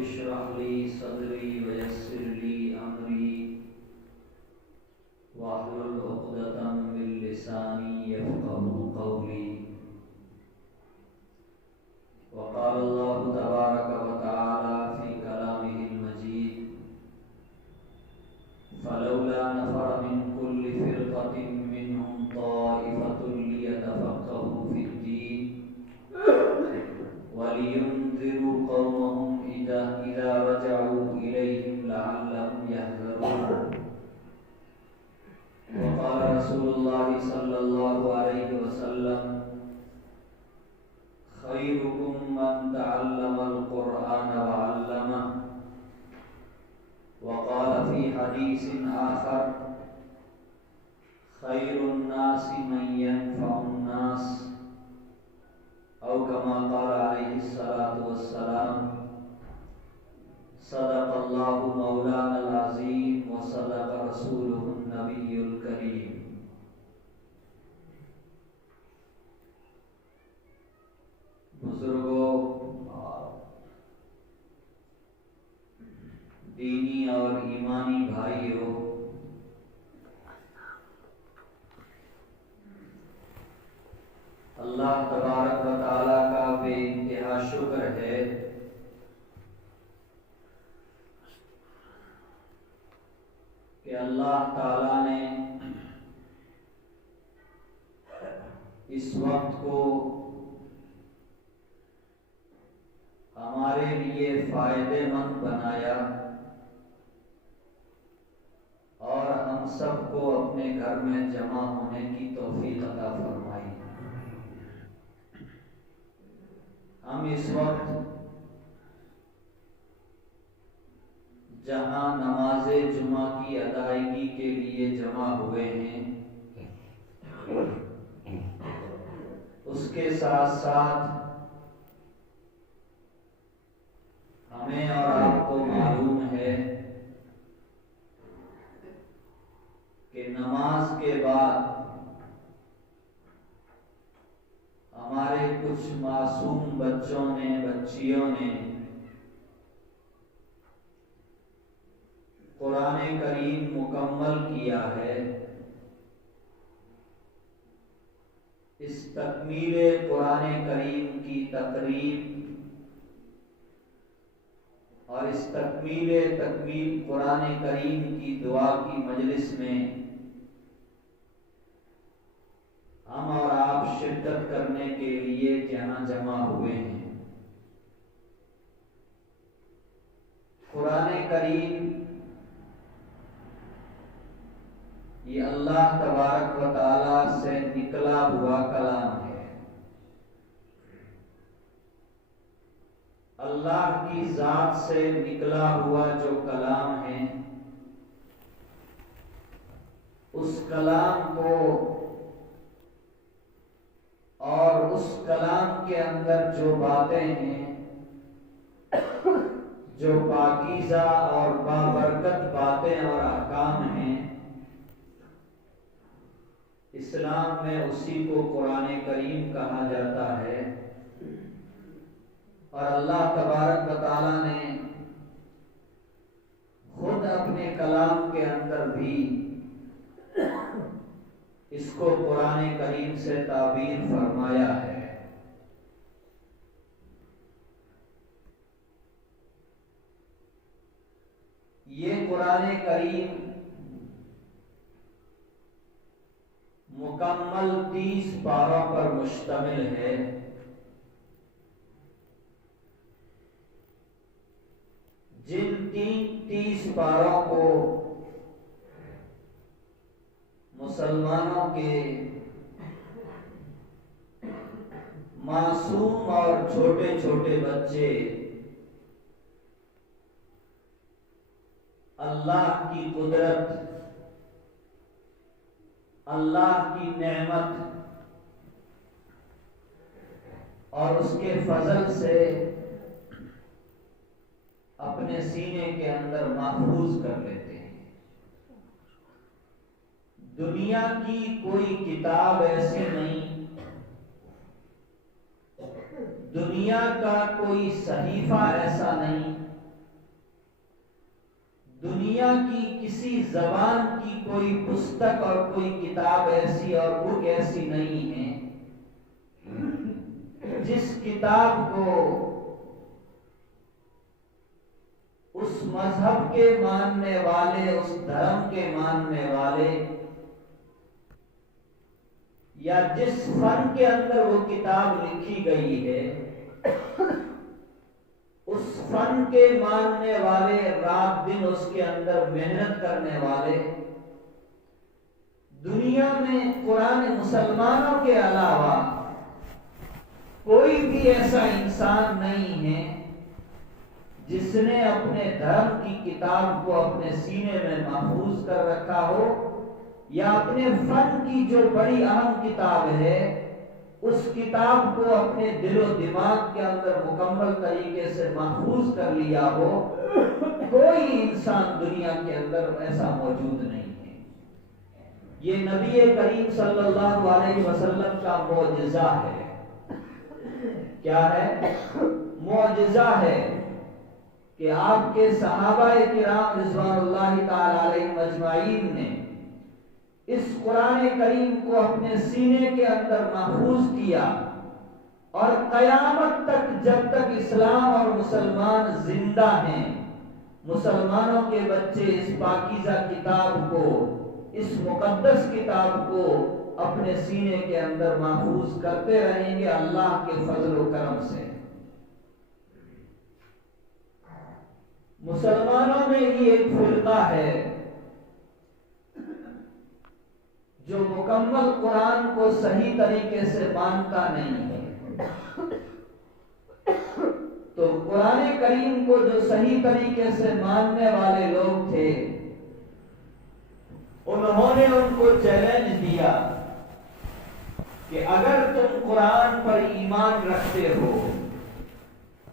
اشرح لي صدري ويسر لي أمري واحلل عقدة من لساني يفقهوا قولي. وقال الله تبارك وتعالى في كلامه المجيد: فلولا نفر من كل فرقة منهم طائفة ليتفقهوا في الدين ولينذروا قومهم إذا رجعوا إليهم لعلهم يحذرون. وقال رسول الله صلى الله عليه وسلم: خيركم من تعلم القرآن وعلمه. وقال في حديث آخر: خير الناس من ينفع الناس، أو كما قال عليه الصلاة والسلام: صدق الله مولانا العظيم وصدق رسوله النبي الكريم. بزرگوں، دینی اور ایمانی بھائیوں، اللہ تبارک و تعالیٰ کا بے انتہا شکر ہے کہ اللہ تعالیٰ نے اس وقت کو ہمارے لیے فائدے مند بنایا اور ہم سب کو اپنے گھر میں جمع ہونے کی توفیق عطا فرمائی۔ ہم اس وقت جہاں نماز جمعہ کی ادائیگی کے لیے جمع ہوئے ہیں، اس کے ساتھ ساتھ ہمیں اور آپ کو معلوم ہے کہ نماز کے بعد ہمارے کچھ معصوم بچوں نے، بچیوں نے قرآن کریم مکمل کیا ہے۔ اس تکمیل قرآن کریم کی تقریب اور اس تکمیل قرآن کریم کی دعا کی مجلس میں ہم اور آپ شرکت کرنے کے لیے جہاں جمع ہوئے ہیں۔ قرآن کریم یہ اللہ تبارک و تعالی سے نکلا ہوا کلام ہے۔ اللہ کی ذات سے نکلا ہوا جو کلام ہے، اس کلام کو اور اس کلام کے اندر جو باتیں ہیں، جو پاکیزہ اور بابرکت باتیں اور احکام ہیں، اسلام میں اسی کو قرآن کریم کہا جاتا ہے۔ اور اللہ تبارک و تعالی نے خود اپنے کلام کے اندر بھی اس کو قرآن کریم سے تعبیر فرمایا ہے۔ یہ قرآن کریم مکمل 30 پاروں پر مشتمل ہے۔ جن 30 پاروں کو مسلمانوں کے معصوم اور چھوٹے چھوٹے بچے اللہ کی قدرت، اللہ کی نعمت اور اس کے فضل سے اپنے سینے کے اندر محفوظ کر لیتے ہیں۔ دنیا کی کوئی کتاب ایسے نہیں، دنیا کا کوئی صحیفہ ایسا نہیں دنیا کی کسی زبان کی کوئی پستک اور کوئی کتاب ایسی اور بک ایسی نہیں ہے جس کتاب کو اس مذہب کے ماننے والے، اس دھرم کے ماننے والے، یا جس فن کے اندر وہ کتاب لکھی گئی ہے اس فن کے ماننے والے، رات دن اس کے اندر محنت کرنے والے، دنیا میں قرآن مسلمانوں کے علاوہ کوئی بھی ایسا انسان نہیں ہے جس نے اپنے دھرم کی کتاب کو اپنے سینے میں محفوظ کر رکھا ہو، یا اپنے فن کی جو بڑی اہم کتاب ہے اس کتاب کو اپنے دل و دماغ کے اندر مکمل طریقے سے محفوظ کر لیا ہو۔ کوئی انسان دنیا کے اندر ایسا موجود نہیں ہے۔ یہ نبی کریم صلی اللہ علیہ وسلم کا معجزہ ہے۔ کیا ہے؟ معجزہ ہے کہ آپ کے صحابہ کرام رضوان اللہ تعالی علیہم اجمعین نے اس قرآن کریم کو اپنے سینے کے اندر محفوظ کیا، اور قیامت تک جب تک اسلام اور مسلمان زندہ ہیں، مسلمانوں کے بچے اس پاکیزہ کتاب کو، اس مقدس کتاب کو اپنے سینے کے اندر محفوظ کرتے رہیں گے اللہ کے فضل و کرم سے۔ مسلمانوں میں ہی ایک فرقہ ہے جو مکمل قرآن کو صحیح طریقے سے مانتا نہیں ہے۔ تو قرآن کریم کو جو صحیح طریقے سے ماننے والے لوگ تھے، انہوں نے ان کو چیلنج دیا کہ اگر تم قرآن پر ایمان رکھتے ہو،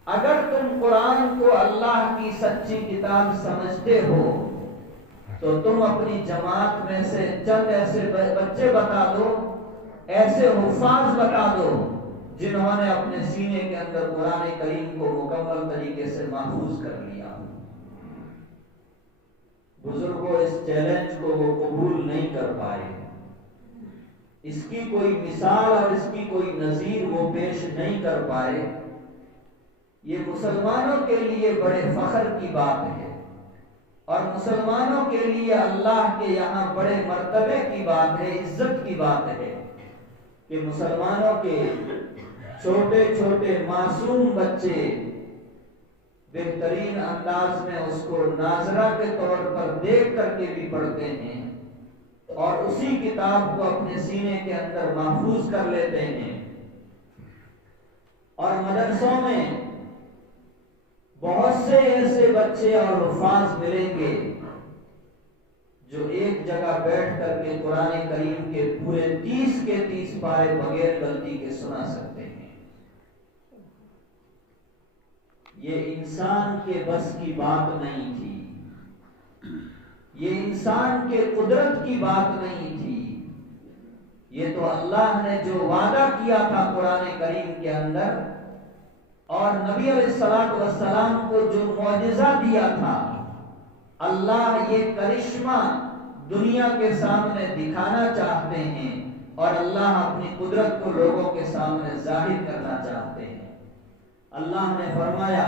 اگر تم قرآن کو اللہ کی سچی کتاب سمجھتے ہو، تو تم اپنی جماعت میں سے چند ایسے بچے بتا دو، ایسے حفاظ بتا دو جنہوں نے اپنے سینے کے اندر قرآن کریم کو مکمل طریقے سے محفوظ کر لیا۔ بزرگوں اس چیلنج کو وہ قبول نہیں کر پائے، اس کی کوئی مثال اور اس کی کوئی نظیر وہ پیش نہیں کر پائے۔ یہ مسلمانوں کے لیے بڑے فخر کی بات ہے، اور مسلمانوں کے لیے اللہ کے یہاں بڑے مرتبے کی بات ہے، عزت کی بات ہے کہ مسلمانوں کے چھوٹے چھوٹے معصوم بچے بہترین انداز میں اس کو ناظرہ کے طور پر دیکھ کر کے بھی پڑھتے ہیں، اور اسی کتاب کو اپنے سینے کے اندر محفوظ کر لیتے ہیں۔ اور مدرسوں میں بہت سے ایسے بچے اور حفاظ ملیں گے جو ایک جگہ بیٹھ کر کے قرآن کریم کے پورے 30 کے 30 پارے بغیر غلطی کے سنا سکتے ہیں۔ یہ انسان کے بس کی بات نہیں تھی، یہ انسان کے قدرت کی بات نہیں تھی، یہ تو اللہ نے جو وعدہ کیا تھا قرآن کریم کے اندر، اور نبی علیہ الصلوۃ والسلام کو جو معجزہ دیا تھا، اللہ یہ کرشمہ دنیا کے سامنے دکھانا چاہتے ہیں، اور اللہ اپنی قدرت کو لوگوں کے سامنے ظاہر کرنا چاہتے ہیں۔ اللہ نے فرمایا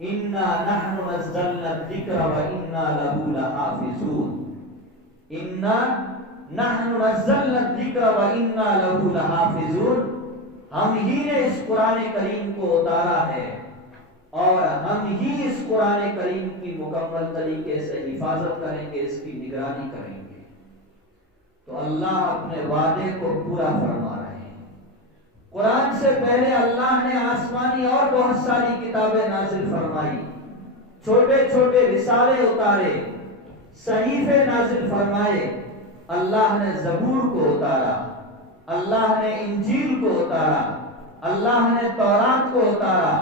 اِنَّا نَحْنُ نَزَّلْنَا الذِّكْرَ وَإِنَّا لَهُ لَحَافِظُونَ اِنَّا نَحْنُ نَزَّلْنَا الذِّكْرَ وَإِنَّا لَهُ لَحَافِظُونَ، ہم ہی نے اس قرآن کریم کو اتارا ہے، اور ہم ہی اس قرآن کریم کی مکمل طریقے سے حفاظت کریں گے، اس کی نگرانی کریں گے۔ تو اللہ اپنے وعدے کو پورا فرما رہے ہیں۔ قرآن سے پہلے اللہ نے آسمانی اور بہت ساری کتابیں نازل فرمائی، چھوٹے چھوٹے رسالے اتارے، صحیفے نازل فرمائے۔ اللہ نے زبور کو اتارا، اللہ نے انجیل کو اتارا، اللہ نے تورات کو اتارا،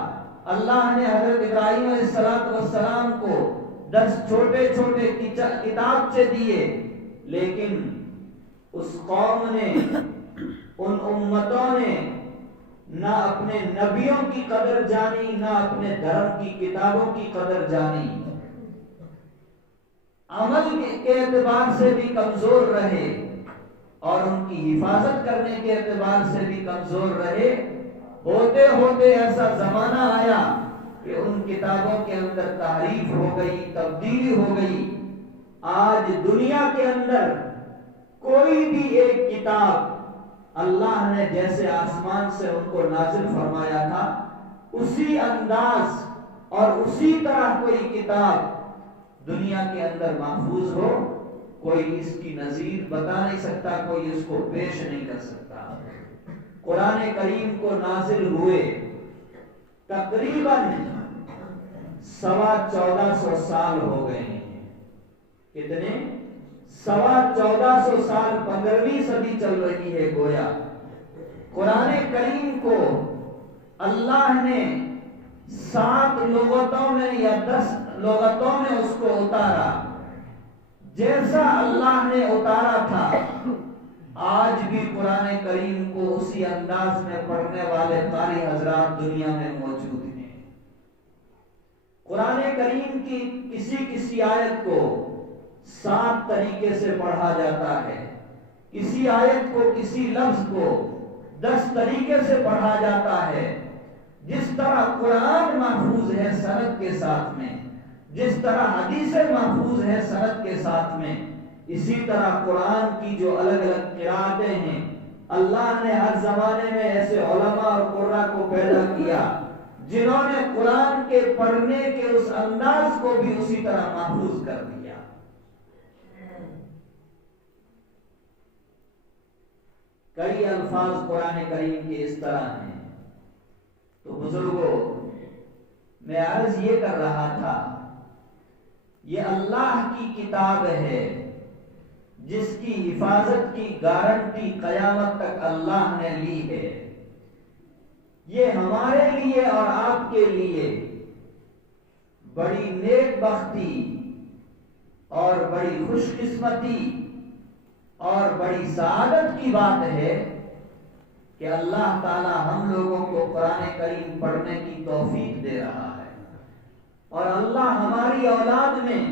اللہ نے حضرت ابراہیم علیہ السلام کو 10 چھوٹے چھوٹے کتابچے دیے، لیکن اس قوم نے، ان امتوں نے نہ اپنے نبیوں کی قدر جانی، نہ اپنے دھرم کی کتابوں کی قدر جانی۔ عمل کے اعتبار سے بھی کمزور رہے اور ان کی حفاظت کرنے کے اعتبار سے بھی کمزور رہے، ہوتے ہوتے ایسا زمانہ آیا کہ ان کتابوں کے اندر تحریف ہو گئی، تبدیلی ہو گئی۔ آج دنیا کے اندر کوئی بھی ایک کتاب اللہ نے جیسے آسمان سے ان کو نازل فرمایا تھا اسی انداز اور اسی طرح کوئی کتاب دنیا کے اندر محفوظ ہو، کوئی اس کی نظیر بتا نہیں سکتا، کوئی اس کو پیش نہیں کر سکتا۔ قرآن کریم کو نازل ہوئے تقریباً 1450 سال ہو گئے ہیں۔ کتنے؟ 1450 سال، 15ویں صدی چل رہی ہے گویا۔ قرآن کریم کو اللہ نے 7 لغتوں میں یا 10 لغتوں میں اس کو اتارا۔ جیسا اللہ نے اتارا تھا آج بھی قرآن کریم کو اسی انداز میں پڑھنے والے قاری حضرات دنیا میں موجود ہیں۔ قرآن کریم کی کسی آیت کو 7 طریقے سے پڑھا جاتا ہے، کسی آیت کو، کسی لفظ کو 10 طریقے سے پڑھا جاتا ہے۔ جس طرح قرآن محفوظ ہے سند کے ساتھ میں، جس طرح حدیثیں محفوظ ہے سند کے ساتھ میں، اسی طرح قرآن کی جو الگ الگ قرأتیں ہیں، اللہ نے ہر زمانے میں ایسے علماء اور قراء کو پیدا کیا جنہوں نے قرآن کے پڑھنے کے اس انداز کو بھی اسی طرح محفوظ کر دیا۔ کئی الفاظ قرآن کریم کے اس طرح ہیں۔ تو بزرگوں، میں عرض یہ کر رہا تھا، یہ اللہ کی کتاب ہے جس کی حفاظت کی گارنٹی قیامت تک اللہ نے لی ہے۔ یہ ہمارے لیے اور آپ کے لیے بڑی نیک بختی اور بڑی خوش قسمتی اور بڑی سعادت کی بات ہے کہ اللہ تعالی ہم لوگوں کو قرآن کریم پڑھنے کی توفیق دے رہا ہے، اور اللہ ہماری اولاد میں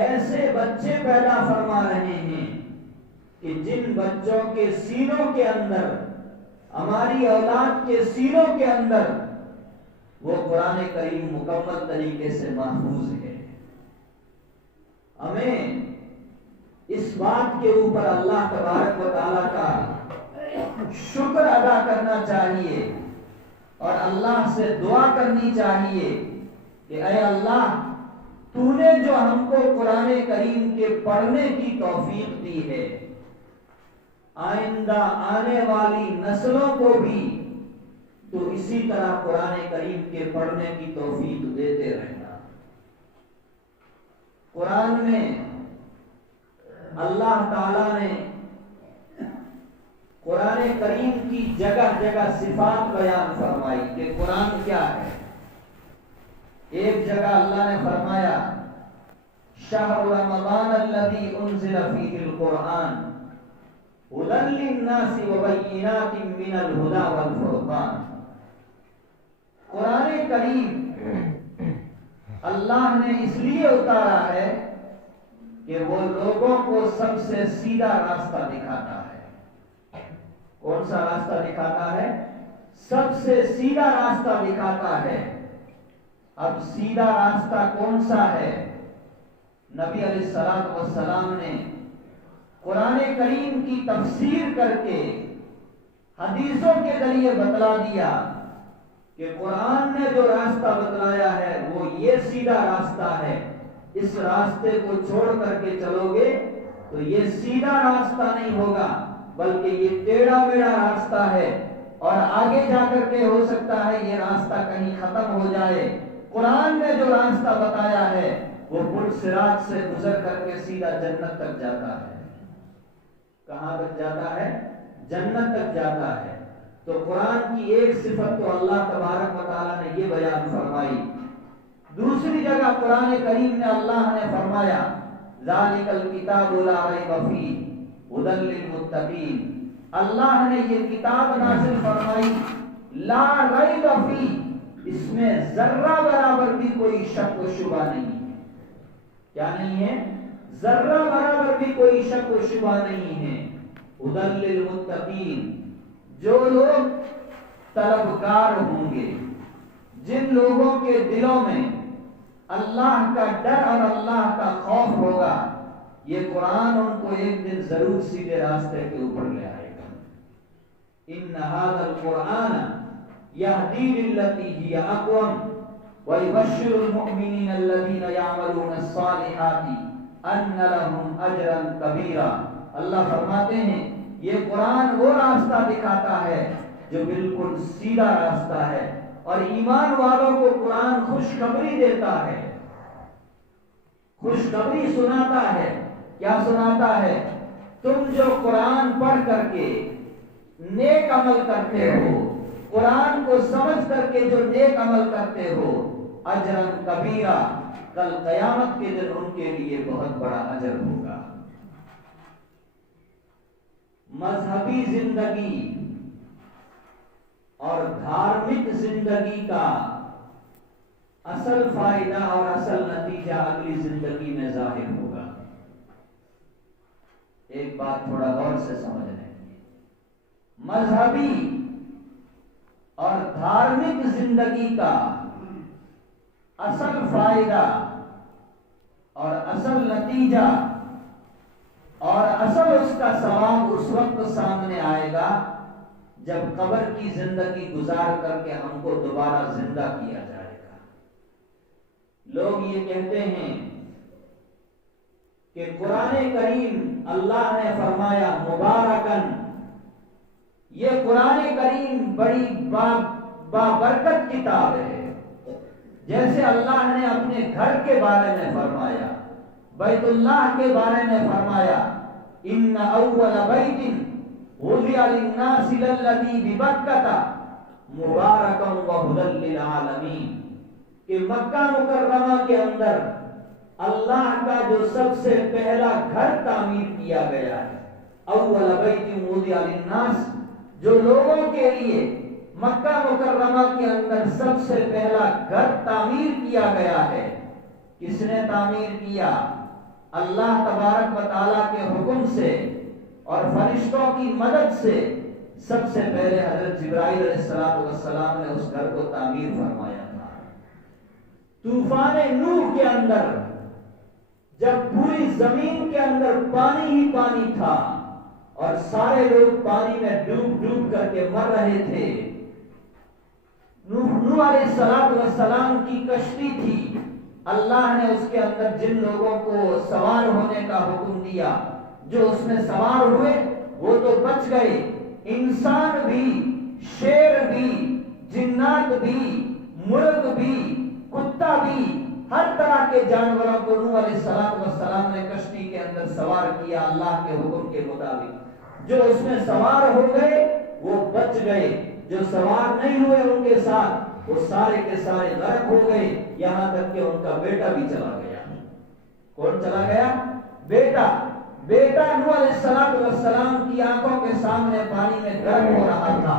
ایسے بچے پیدا فرما رہے ہیں کہ جن بچوں کے سینوں کے اندر، ہماری اولاد کے سینوں کے اندر وہ قرآن کریم مکمل طریقے سے محفوظ ہے۔ ہمیں اس بات کے اوپر اللہ تبارک و تعالیٰ کا شکر ادا کرنا چاہیے اور اللہ سے دعا کرنی چاہیے کہ اے اللہ، تو نے جو ہم کو قرآن کریم کے پڑھنے کی توفیق دی ہے، آئندہ آنے والی نسلوں کو بھی تو اسی طرح قرآن کریم کے پڑھنے کی توفیق دیتے رہنا۔ قرآن میں اللہ تعالیٰ نے قرآن کریم کی جگہ جگہ صفات بیان فرمائی کہ قرآن کیا ہے۔ ایک جگہ اللہ نے فرمایا شہر رمضان الذی انزل فیہ القرآن ھدی للناس وبینات من الھدی والفرقان۔ قرآن کریم اللہ نے اس لیے اتارا ہے کہ وہ لوگوں کو سب سے سیدھا راستہ دکھاتا ہے۔ کون سا راستہ دکھاتا ہے؟ سب سے سیدھا راستہ دکھاتا ہے۔ اب سیدھا راستہ کون سا ہے؟ نبی علیہ الصلوۃ والسلام نے قرآن کریم کی تفسیر کر کے حدیثوں کے ذریعے بتلا دیا کہ قرآن نے جو راستہ بتلایا ہے وہ یہ سیدھا راستہ ہے، اس راستے کو چھوڑ کر کے چلو گے تو یہ سیدھا راستہ نہیں ہوگا بلکہ یہ ٹیڑھا میڑھا راستہ ہے، اور آگے جا کر کے ہو سکتا ہے یہ راستہ کہیں ختم ہو جائے۔ قرآن نے جو راستہ بتایا ہے وہ پل صراط سے گزر کر کے سیدھا جنت تک جاتا ہے۔ کہاں تک جاتا ہے؟ جنت تک جاتا ہے۔ تو قرآن کی ایک صفت تو اللہ تبارک و تعالیٰ نے یہ بیان فرمائی۔ دوسری جگہ قرآن کریم میں اللہ نے فرمایا ذالک الکتاب لا ریب فیہ ھدی للمتقین۔ اللہ نے یہ کتاب نازل فرمائی لا ریب فیہ، اس میں ذرہ برابر بھی کوئی شک و شبہ نہیں ہے۔ کیا نہیں ہے؟ ذرہ برابر بھی کوئی شک و شبہ نہیں ہے۔ ہدی للمتقین، جو لوگ طلبگار ہوں گے، جن لوگوں کے دلوں میں اللہ کا ڈر اور اللہ کا خوف ہوگا، یہ قرآن ان کو ایک دن ضرور سیدھے راستے کے اوپر لے آئے گا۔ ان ھذا القرآن یہدی للتی ہی اقوم ویبشر المؤمنین الذین یعملون الصالحات ان لهم اجرا کبیرا۔ اللہ فرماتے ہیں یہ قرآن وہ راستہ دکھاتا ہے جو بالکل سیدھا راستہ ہے، اور ایمان والوں کو قرآن خوشخبری دیتا ہے، خوشخبری سناتا ہے۔ کیا سناتا ہے؟ تم جو قرآن پڑھ کر کے نیک عمل کرتے ہو، قرآن کو سمجھ کر کے جو نیک عمل کرتے ہو، اجرن کبیرہ، کل قیامت کے دن ان کے لیے بہت بڑا اجر ہوگا۔ مذہبی زندگی اور دھارمک زندگی کا اصل فائدہ اور اصل نتیجہ اگلی زندگی میں ظاہر ہوگا۔ ایک بات تھوڑا غور سے سمجھ لیں، مذہبی اور دھارمک زندگی کا اصل فائدہ اور اصل نتیجہ اور اصل اس کا ثواب اس وقت سامنے آئے گا جب قبر کی زندگی گزار کر کے ہم کو دوبارہ زندہ کیا جائے گا۔ لوگ یہ کہتے ہیں کہ قرآن کریم اللہ نے فرمایا مبارکن، یہ قرآن کریم بڑی بابرکت کتاب ہے، جیسے اللہ نے اپنے گھر کے بارے میں فرمایا، بیت اللہ کے بارے میں فرمایا، ان اول بیت وضع للناس للذی ببکۃ مبارکا وہدی للعالمین، کہ مکہ مکرمہ کے اندر اللہ کا جو سب سے پہلا گھر تعمیر کیا گیا ہے، اول بیت وضع للناس، جو لوگوں کے لیے مکہ مکرمہ کے اندر سب سے پہلا گھر تعمیر کیا گیا ہے، کس نے تعمیر کیا؟ اللہ تبارک و تعالیٰ کے حکم سے اور فرشتوں کی مدد سے سب سے پہلے حضرت جبرائیل علیہ السلام نے اس گھر کو تعمیر فرمایا تھا۔ طوفان نوح کے اندر جب پوری زمین کے اندر پانی ہی پانی تھا اور سارے لوگ پانی میں ڈوب ڈوب کر کے مر رہے تھے، نوح علیہ السلام کی کشتی تھی، اللہ نے اس کے اندر جن لوگوں کو سوار ہونے کا حکم دیا، جو اس میں سوار ہوئے وہ تو بچ گئے، انسان بھی، شیر بھی، جنات بھی، مرغ بھی، کتا بھی، ہر طرح کے جانوروں کو نوح علیہ السلام نے کشتی کے اندر سوار کیا اللہ کے حکم کے مطابق۔ جو اس میں سوار ہو گئے وہ بچ گئے، جو سوار نہیں ہوئے ان کے ساتھ وہ سارے کے سارے غرق ہو گئے، یہاں تک کہ ان کا بیٹا بھی چلا گیا۔ کون چلا گیا؟ بیٹا نوح علیہ السلام کی آنکھوں کے سامنے پانی میں غرق ہو رہا تھا،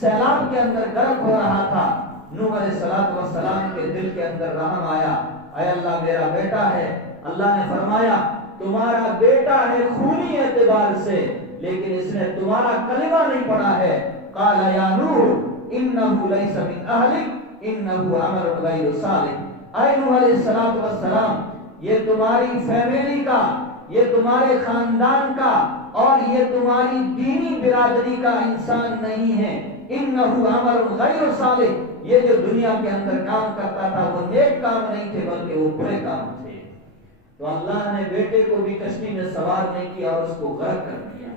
سیلاب کے اندر غرق ہو رہا تھا۔ نوح علیہ السلام کے دل کے اندر رحم آیا، اے اللہ میرا بیٹا ہے۔ اللہ نے فرمایا تمہارا بیٹا ہے خونی اعتبار سے، لیکن اس نے تمہارا کلمہ نہیں پڑھا ہے۔ قال یا نوح انه ليس من اهلك انه عمل غیر صالح۔ اے نوح علیہ السلام، یہ تمہاری فیملی کا، یہ تمہارے خاندان کا اور یہ تمہاری دینی برادری کا انسان نہیں ہے۔ انه عمل غیر صالح، یہ جو دنیا کے اندر کام کرتا تھا وہ نیک کام نہیں تھے بلکہ وہ برے کام تھے۔ تو اللہ نے بیٹے کو بھی کشتی میں سوار نہیں کیا اور اس کو غرق کر دیا۔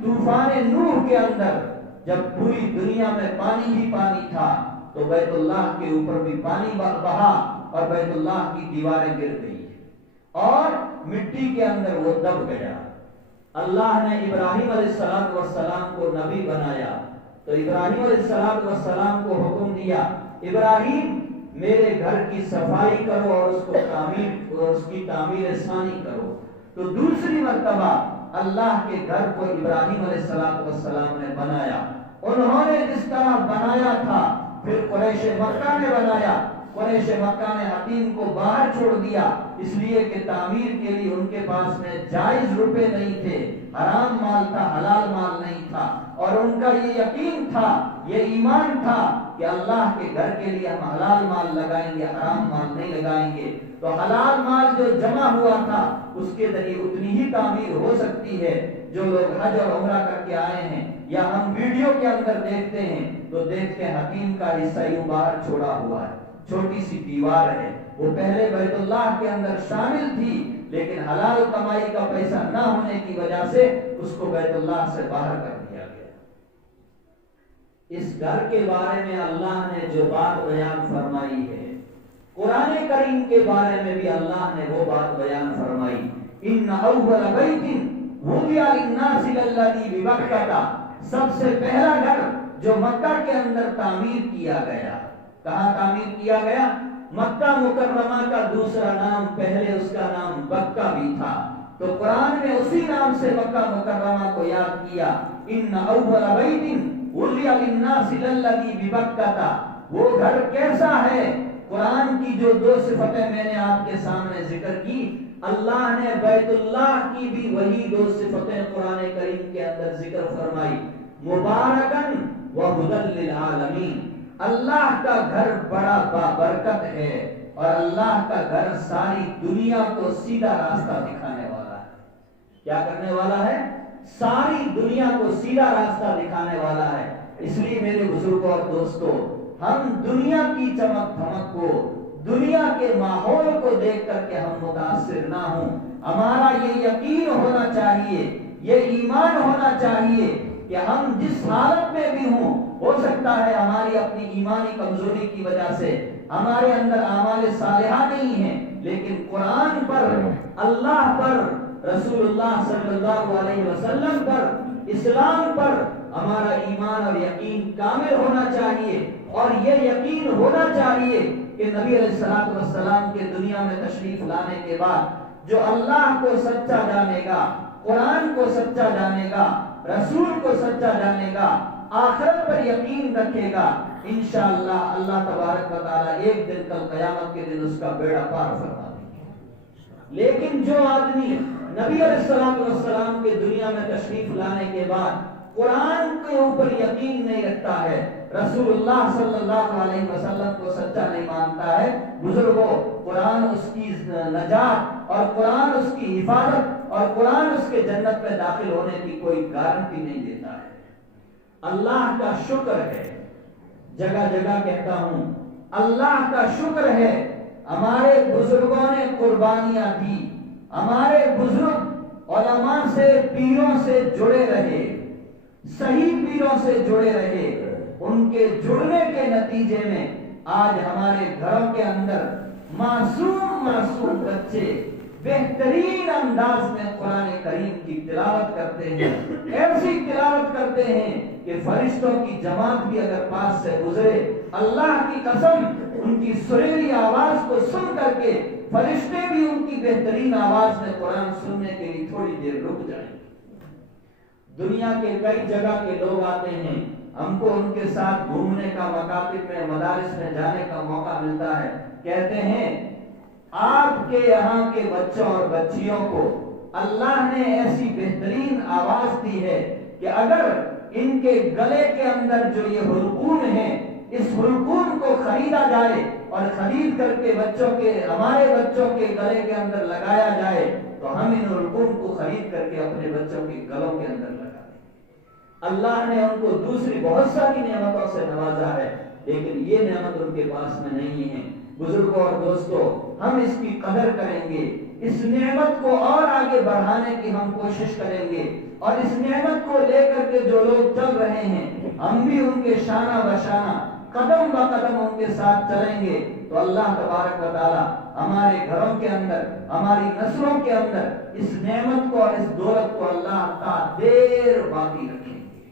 طوفان نوح کے اندر جب پوری دنیا میں پانی ہی پانی تھا تو بیت اللہ کے اوپر بھی پانی بہا اور بیت اللہ کی دیواریں گر گئی اور مٹی کے اندر وہ دب گیا۔ اللہ نے ابراہیم علیہ السلام کو نبی بنایا تو ابراہیم علیہ السلام کو حکم دیا، ابراہیم میرے گھر کی صفائی کرو اور اس کی تعمیر ثانی کرو۔ تو دوسری مرتبہ اللہ کے گھر کو ابراہیم علیہ السلام نے بنایا۔ انہوں نے جس طرح بنایا تھا پھر قریش مکہ نے بنایا۔ قریش مکہ نے حتیم کو باہر چھوڑ دیا، اس لیے کہ تعمیر کے لیے ان کے پاس میں جائز روپے نہیں تھے، حرام مال تھا، حلال مال نہیں تھا، اور ان کا یہ یقین تھا، یہ ایمان تھا کہ اللہ کے گھر کے لیے ہم حلال مال لگائیں گے، حرام مال نہیں لگائیں گے۔ تو حلال مال جو جمع ہوا تھا اس کے ذریعے اتنی ہی تعمیر ہو سکتی ہے۔ جو لوگ حج اور عمرہ کر کے آئے ہیں یا ہم ویڈیو کے اندر دیکھتے ہیں تو دیکھتے ہیں حتیم کا حصہ یوں باہر چھوڑا ہوا ہے، چھوٹی سی دیوار ہے، وہ پہلے بیت اللہ کے اندر شامل تھی لیکن حلال کمائی کا پیسہ نہ ہونے کی وجہ سے اس کو بیت اللہ سے باہر کر دیا گیا۔ اس گھر کے بارے میں اللہ نے جو بات بیان فرمائی ہے، قرآن کریم کے بارے میں بھی اللہ نے وہ بات بیان فرمائی، ان اول بیت وضع للناس الذی ببکہ، سب سے پہلا گھر جو مکہ کے اندر تعمیر کیا گیا۔ کہاں تعمیر کیا گیا؟ مکہ مکرمہ کا دوسرا نام، پہلے اس کا نام بکہ بھی تھا، تو قرآن میں اسی نام سے مکہ مکرمہ کو یاد کیا۔ ان اول بیت وضع للناس الذی ببکہ، وہ گھر کیسا ہے؟ قرآن کی جو دو صفتیں میں نے آپ کے سامنے ذکر کی، اللہ نے بیت اللہ کی بھی وہی دو صفتیں قرآن کریم کے اندر ذکر فرمائی، مبارکن وہدی للعالمین۔ اللہ کا گھر بڑا بابرکت ہے اور اللہ کا گھر ساری دنیا کو سیدھا راستہ دکھانے والا ہے۔ کیا کرنے والا ہے؟ ساری دنیا کو سیدھا راستہ دکھانے والا ہے۔ اس لیے میرے بزرگوں اور دوستوں، ہم دنیا کی چمک دھمک کو، دنیا کے ماحول کو دیکھ کر کے ہم متاثر نہ ہوں۔ ہمارا یہ یقین ہونا چاہیے، یہ ایمان ہونا چاہیے کہ ہم جس حالت میں بھی ہوں، ہو سکتا ہے ہماری اپنی ایمانی کمزوری کی وجہ سے ہمارے اندر اعمال صالحہ نہیں ہیں، لیکن قرآن پر، اللہ پر، رسول اللہ صلی اللہ علیہ وسلم پر، اسلام پر ہمارا ایمان اور یقین کامل ہونا چاہیے، اور یہ یقین ہونا چاہیے کہ نبی علیہ السلام کے دنیا میں تشریف لانے کے بعد جو اللہ کو سچا جانے گا، قرآن کو سچا جانے گا، رسول کو سچا جانے گا، آخرت پر یقین رکھے گا، انشاءاللہ اللہ تبارک و تعالی ایک دن کل قیامت کے دن اس کا بیڑا پار فرما دیں گے۔ لیکن جو آدمی نبی علیہ السلام کے دنیا میں تشریف لانے کے بعد قرآن کے اوپر یقین نہیں رکھتا ہے، رسول اللہ صلی اللہ علیہ وسلم کو سچا نہیں مانتا ہے، بزرگوں، قرآن اس کی نجات اور قرآن اس کی حفاظت اور قرآن اس کے جنت میں داخل ہونے کی کوئی گارنٹی نہیں دیتا ہے۔ اللہ کا شکر ہے، جگہ جگہ کہتا ہوں، اللہ کا شکر ہے، ہمارے بزرگوں نے قربانیاں دی، ہمارے بزرگ علماء سے، پیروں سے جڑے رہے، صحیح پیروں سے جڑے رہے، ان کے جڑنے کے نتیجے میں آج ہمارے گھروں کے اندر معصوم بچے بہترین انداز میں قرآن کریم کی تلاوت کرتے ہیں، ایسی تلاوت کرتے ہیں کہ فرشتوں کی جماعت بھی اگر پاس سے گزرے، اللہ کی قسم ان کی سریلی آواز کو سن کر کے فرشتے بھی ان کی بہترین آواز میں قرآن سننے کے لیے تھوڑی دیر رک جائیں۔ دنیا کے کئی جگہ کے لوگ آتے ہیں، ہم کو ان کے ساتھ گھومنے کا، مکاتب میں، مدارس میں جانے کا موقع ملتا ہے، کہتے ہیں آپ کے یہاں کے بچوں اور بچیوں کو اللہ نے ایسی بہترین آواز دی ہے کہ اگر ان کے گلے کے اندر جو یہ حلقوم ہے، اس حلقوم کو خریدا جائے اور خرید کر کے ہمارے بچوں کے گلے کے اندر لگایا جائے تو ہم ان حلقوم کو خرید کر کے اپنے بچوں کے گلوں کے اندر لگا دیں۔ اللہ نے ان کو دوسری بہت ساری نعمتوں سے نوازا ہے، لیکن یہ نعمت ان کے پاس میں نہیں ہے۔ بزرگوں اور دوستوں، ہم اس کی قدر کریں گے، اس نعمت کو اور آگے بڑھانے کی ہم کوشش کریں گے، اور اس نعمت کو لے کر کے جو لوگ چل رہے ہیں ہم بھی ان کے شانہ بشانہ، قدم با قدم ان کے ساتھ چلیں گے تو اللہ تبارک و تعالی ہمارے گھروں کے اندر، ہماری نسلوں کے اندر اس نعمت کو اور اس دولت کو اللہ کا دیر باقی رکھیں گے۔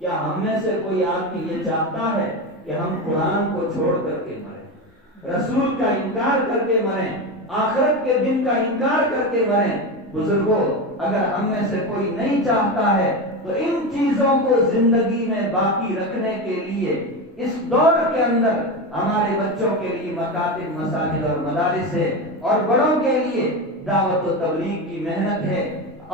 کیا ہم میں سے کوئی آدمی یہ چاہتا ہے کہ ہم قرآن کو چھوڑ کر کے مریں، رسول کا انکار کر کے مریں، آخرت کے دن کا انکار کر کے مریں؟ بزرگوں، اگر ہم میں سے کوئی نہیں چاہتا ہے تو ان چیزوں کو زندگی میں باقی رکھنے کے لیے اس دور کے اندر ہمارے بچوں کے لیے مکاتب، مساجد اور مدارس ہے، اور بڑوں کے لیے دعوت و تبلیغ کی محنت ہے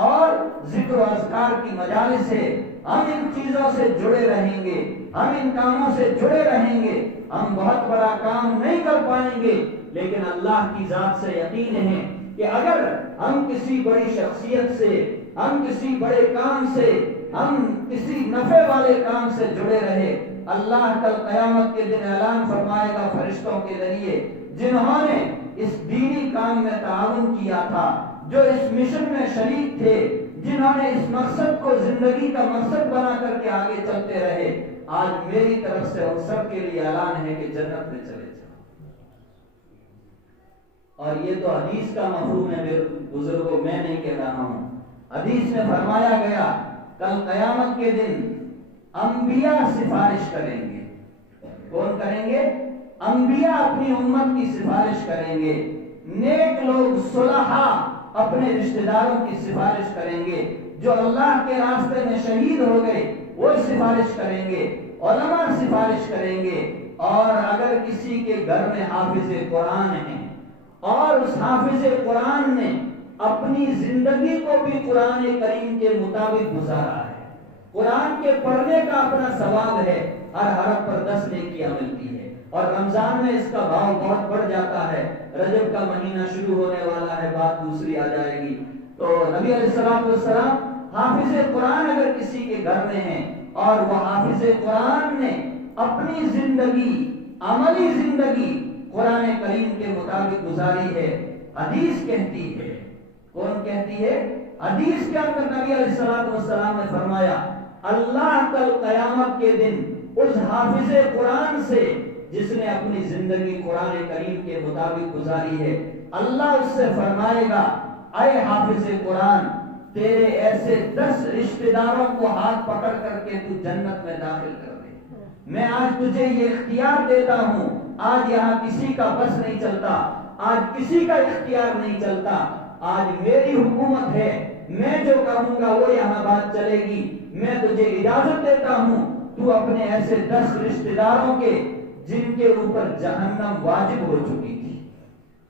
اور ذکر و اذکار کی مجالس ہے۔ ہم ان چیزوں سے جڑے رہیں گے، ہم ان کاموں سے جڑے رہیں گے، ہم بہت بڑا کام نہیں کر پائیں گے، لیکن اللہ کی ذات سے یقین ہے کہ اگر ہم کسی بڑی شخصیت سے، ہم کسی بڑے کام سے، ہم کسی نفع والے کام سے جڑے رہے، اللہ کل قیامت کے دن اعلان فرمائے گا فرشتوں کے ذریعے، جنہوں نے اس دینی کام میں تعاون کیا تھا، جو اس مشن میں شریک تھے، جنہوں نے اس مقصد کو زندگی کا مقصد بنا کر کے آگے چلتے رہے، آج میری طرف سے ان سب کے لیے اعلان ہے کہ جنت میں چلے جاؤ۔ اور یہ تو حدیث کا مفہوم ہے میرے بزرگوں، میں نہیں کہہ رہا ہوں۔ حدیث میں فرمایا گیا کل قیامت کے دن انبیاء سفارش کریں گے۔ کون کریں گے؟ انبیاء اپنی امت کی سفارش کریں گے، نیک لوگ صلحاء اپنے رشتہ داروں کی سفارش کریں گے، جو اللہ کے راستے میں شہید ہو گئے وہ سفارش کریں گے، علماء سفارش کریں گے، اور اگر کسی کے گھر میں حافظ قرآن ہیں اور اس حافظ قرآن نے اپنی زندگی کو بھی قرآن کریم کے مطابق گزارا ہے، قرآن کے پڑھنے کا اپنا ثواب ہے، ہر حرف پر 10 نیکیاں ملتی ہے، اور رمضان میں اس کا بھاؤ بہت بڑھ جاتا ہے۔ رجب کا مہینہ شروع ہونے والا ہے، بات دوسری آ جائے گی۔ تو نبی علیہ السلام حافظ قرآن اگر کسی کے گھر میں ہیں اور وہ حافظ قرآن نے اپنی زندگی، عملی زندگی قرآن کریم کے مطابق گزاری ہے، حدیث کہتی ہے، کون کہتی ہے؟ حدیث کے اندر نبی علیہ السلام نے فرمایا اللہ کل قیامت کے دن اس حافظ قرآن سے جس نے اپنی زندگی قرآن کریم کے مطابق گزاری ہے، اللہ اس سے فرمائے گا اے حافظ قرآن، تیرے ایسے 10 رشتہ داروں کو ہاتھ پکڑ کر کے تو جنت میں داخل کر دے۔ میں آج تجھے یہ اختیار دیتا ہوں، آج یہاں کسی کا بس نہیں چلتا، آج کسی کا اختیار نہیں چلتا، آج میری حکومت ہے، میں جو کہوں گا وہ یہاں بات چلے گی، میں تجھے اجازت دیتا ہوں تو اپنے ایسے 10 رشتہ داروں کے جن کے اوپر جہنم واجب ہو چکی تھی،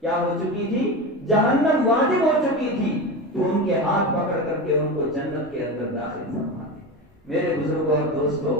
کیا ہو چکی تھی؟ جہنم واجب ہو چکی تھی، تو ان کے ہاتھ پکڑ کر کے ان کو جنت کے اندر داخل فرما دے۔ میرے بزرگوں اور دوستوں،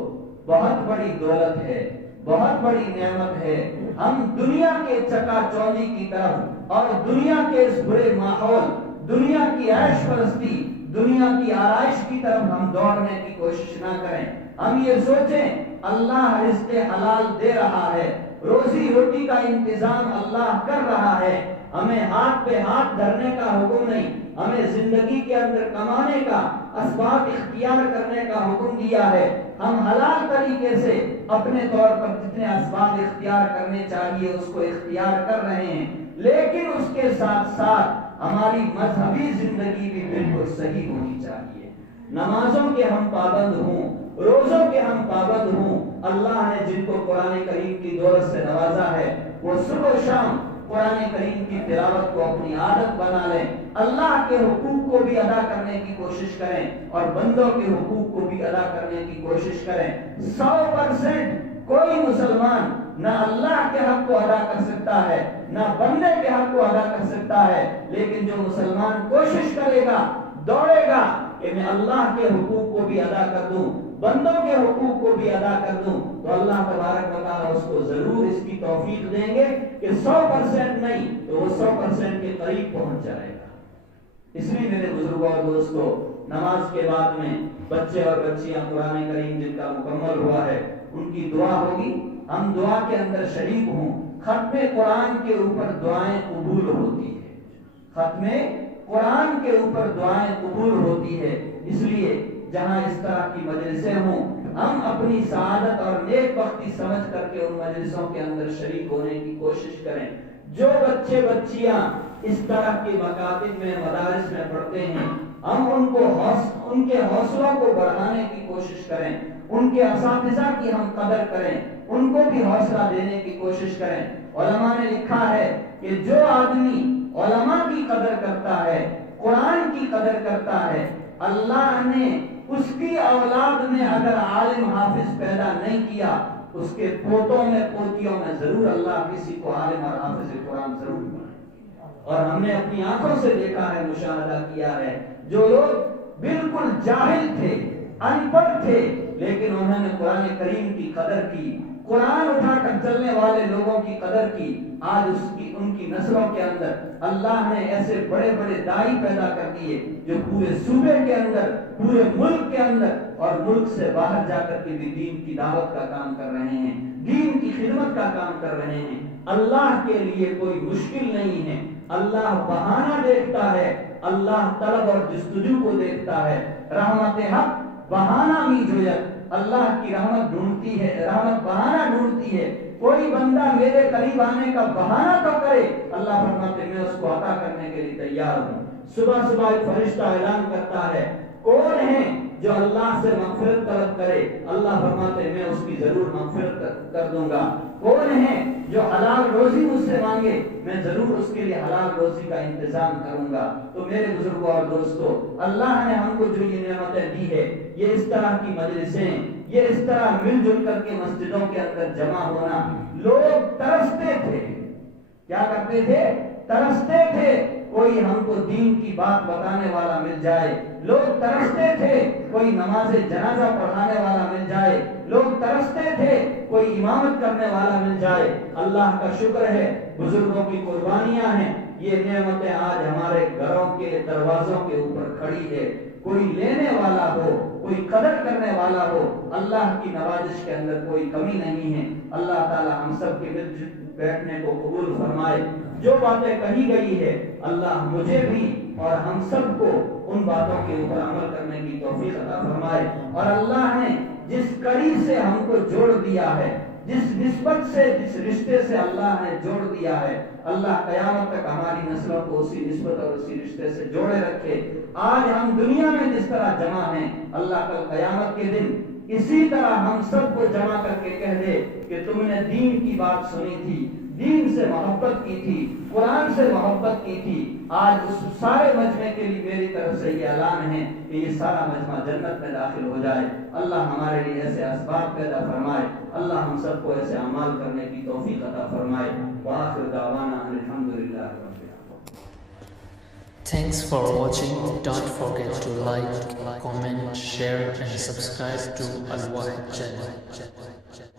بہت بڑی دولت ہے، بہت بڑی نعمت ہے، ہم دنیا کے چکا چوندی کی طرف اور دنیا کے اس برے ماحول، دنیا کی عیش پرستی، دنیا کی آرائش کی طرف ہم دوڑنے کی کوشش نہ کریں۔ ہم یہ سوچیں اللہ رزق حلال دے رہا ہے، روزی روٹی کا انتظام اللہ کر رہا ہے، ہمیں ہاتھ پہ ہاتھ دھرنے کا حکم نہیں، ہمیں زندگی کے اندر کمانے کا اسباب اختیار کرنے کا حکم دیا ہے۔ ہم حلال طریقے سے اپنے طور پر جتنے اسباب اختیار کرنے چاہیے اس کو اختیار کر رہے ہیں، لیکن اس کے ساتھ ساتھ ہماری مذہبی زندگی بھی بالکل صحیح ہونی چاہیے۔ نمازوں کے ہم پابند ہوں، روزوں کے ہم پابند ہوں۔ اللہ نے جن کو قرآن کریم کی دولت سے نوازا ہے وہ صبح و شام قرآن کریم کی تلاوت کو اپنی عادت بنا لیں، اللہ کے حقوق کو بھی ادا کرنے کی کوشش کریں اور بندوں کے حقوق کو بھی ادا کرنے کی کوشش کریں۔ 100% کوئی مسلمان نہ اللہ کے حق کو ادا کر سکتا ہے نہ بندے کے حق کو ادا کر سکتا ہے، لیکن جو مسلمان کوشش کرے گا، دوڑے گا کہ میں اللہ کے حقوق کو بھی ادا کر دوں، بندوں کے حقوق کو بھی ادا کر دوں، تو اللہ تبارک و تعالیٰ اس کو ضرور اس کی توفیق دیں گے کہ 100% نہیں تو وہ 100% کے قریب پہنچ جائے گا۔ اس لیے میرے بزرگوں اور دوستوں، نماز کے بعد میں بچے اور بچیاں قرآن کریم جن کا مکمل ہوا ہے ان کی دعا ہوگی، ہم دعا کے اندر شریک ہوں۔ ختم قرآن کے اوپر دعائیں قبول ہوتی ہے، ختم قرآن کے اوپر دعائیں قبول ہوتی ہے، اس لیے جہاں اس طرح کی مجلسیں ہوں ہم اپنی سعادت اور نیک بختی سمجھ کر کے ان مجلسوں کے اندر شریک ہونے کی کوشش کریں۔ جو بچے بچیاں اس طرح کے مکاتب میں، مدارس میں پڑھتے ہیں، ہم ان کے حوصلوں کو بڑھانے کی کوشش کریں، ان کے اساتذہ کی ہم قدر کریں، ان کو بھی حوصلہ دینے کی کوشش کریں۔ علماء نے لکھا ہے کہ جو آدمی علماء کی قدر کرتا ہے، قرآن کی قدر کرتا ہے، اللہ نے اس کی اولاد میں اگر عالم حافظ پیدا نہیں کیا اس کے پوتوں میں پوتیوں میں ضرور اللہ کسی کو عالم اور حافظ قرآن ضرور بنائے. اور ہم نے اپنی آنکھوں سے دیکھا ہے، مشاہدہ کیا ہے، جو لوگ بالکل جاہل تھے، ان پڑھ تھے، لیکن انہوں نے قرآن کریم کی قدر کی، قرآن اٹھا کر چلنے والے لوگوں کی قدر کی. آج ان کی نسلوں کے اندر اللہ نے ایسے بڑے بڑے دائی پیدا کر دیے جو پورے صوبے کے اندر، پورے ملک کے اندر اور ملک سے باہر جا کر کے بھی دین کی دعوت کا کام کر رہے ہیں، دین کی خدمت کا کام کر رہے ہیں. اللہ کے لیے کوئی مشکل نہیں ہے. اللہ بہانہ دیکھتا ہے، اللہ طلب اور جستجو کو دیکھتا ہے. رحمت حق بہانہ بھی جویت، اللہ کی رحمت ڈھونڈتی ہے، رحمت بہانہ ڈھونڈتی ہے. کوئی بندہ میرے قریب آنے کا بہانہ تو کرے، اللہ فرماتے میں اس کو عطا کرنے کے لیے تیار ہوں. صبح صبح ایک فرشتہ اعلان کرتا ہے، کون ہے جو اللہ سے مغفرت طلب کرے، اللہ فرماتے میں اس کی ضرور مغفرت کر دوں گا. کون ہے جو حلال روزی مجھ سے مانگے، میں ضرور اس کے لیے حلال روزی کا انتظام کروں گا. تو میرے بزرگوں اور دوستو، اللہ نے ہم کو جو یہ نعمتیں دی ہے، یہ اس طرح کی مجلسیں، یہ اس طرح مل جل کر کے مسجدوں کے اندر جمع ہونا. لوگ ترستے تھے، کیا کرتے تھے؟ ترستے تھے کوئی ہم کو دین کی بات بتانے والا مل جائے. لوگ ترستے تھے کوئی نماز جنازہ پڑھانے والا مل جائے. لوگ ترستے تھے کوئی امامت کرنے والا مل جائے. اللہ کا شکر ہے، بزرگوں کی قربانیاں ہیں، یہ نعمتیں آج ہمارے گھروں کے دروازوں کے اوپر کھڑی ہے. کوئی لینے والا ہو، کوئی قدر کرنے والا ہو، اللہ کی نوازش کے اندر کوئی کمی نہیں ہے. اللہ تعالی ہم سب کے مل بیٹھنے کو قبول فرمائے. جو باتیں کہی گئی ہے، اللہ مجھے بھی اور ہم سب کو ان باتوں کے اوپر عمل کرنے کی توفیق عطا فرمائے. اور اللہ نے جس کڑی سے ہم کو جوڑ دیا ہے، جس نسبت سے، جس رشتے سے اللہ نے جوڑ دیا ہے، اللہ قیامت تک ہماری نسلوں کو اسی نسبت اور اسی رشتے سے جوڑے رکھے. آج ہم دنیا میں جس طرح جمع ہیں، اللہ کل قیامت کے دن اسی طرح ہم سب کو جمع کر کے کہہ دے کہ تم نے دین کی بات سنی تھی، دین سے محبت کی تھی، قرآن سے محبت کی تھی. آج اس سارے مجمع کے لیے میری طرف سے یہ اعلان ہے کہ یہ سارا مجمع جنت میں داخل ہو جائے. اللہ ہمارے لیے ایسے اسباب پیدا فرمائے، اللہ ہم سب کو ایسے اعمال کرنے کی توفیق عطا فرمائے. وآخر دعوانا الحمدللہ رب العالمین. Thanks for watching. Don't forget to like, comment, share and subscribe to Al Wahid channel.